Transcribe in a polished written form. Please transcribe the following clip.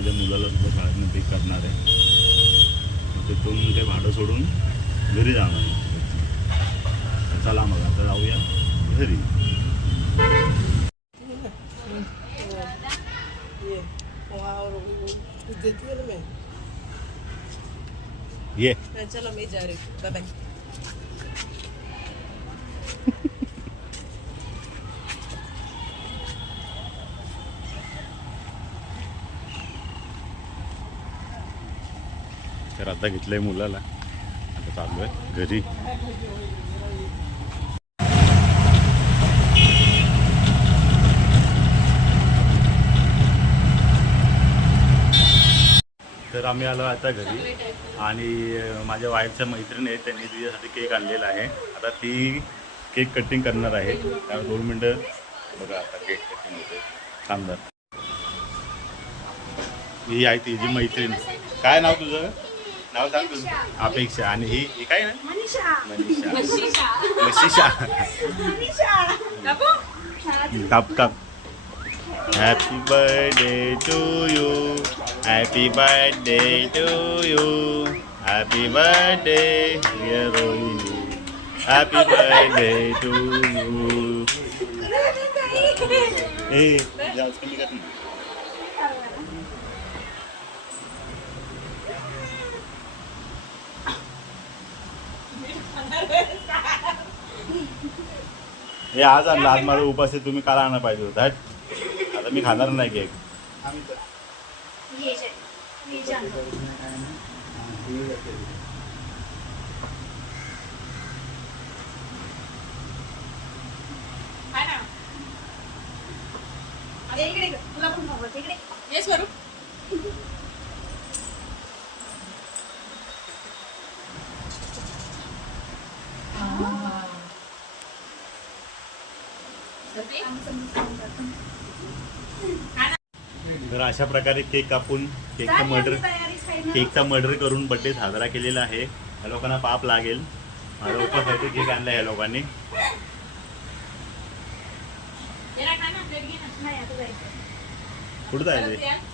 माझ्या मुलाला सुद्धा शाळेतनं पिक करणार आहे. तिथून ते भाडं सोडून घरी जाणार. चला मग आता जाऊया घरी. ये चलो मैं जा रही हूँ. Bye bye. तर आता घेतलंय मुलाला, आता चालू आहे घरी. तर आम्ही आलो आता घरी आणि माझ्या वाईफच्या मैत्रिणी आहेत, त्यांनी तिच्यासाठी केक आणलेला आहे. आता ती केक कटिंग करणार आहे. त्यामुळे 2 मिनटं बघा आता केक कटिंग होते. शानदार. ही आहे तिची मैत्रीण. काय नाव तुझं? नाव सांग तुझं. अपेक्षा. आणि ही काय ना? मनीषा. काप काप. Happy birthday to you. Happy birthday to you. Happy birthday dear Rohini. Happy birthday to you. ए जाऊ कमी कर ना. हे आज आणलं. आज माझा उपास आहे. तुम्ही काल आणा पाहिजे होता. आता मी खाणार नाही केक. तर अशा प्रकारे केक कापून केकचा मर्डर करून बड्डे साजरा केलेला आहे. या लोकांना पाप लागेल. माझा उपासाठी केक आणला या लोकांनी. कुठं जायचं?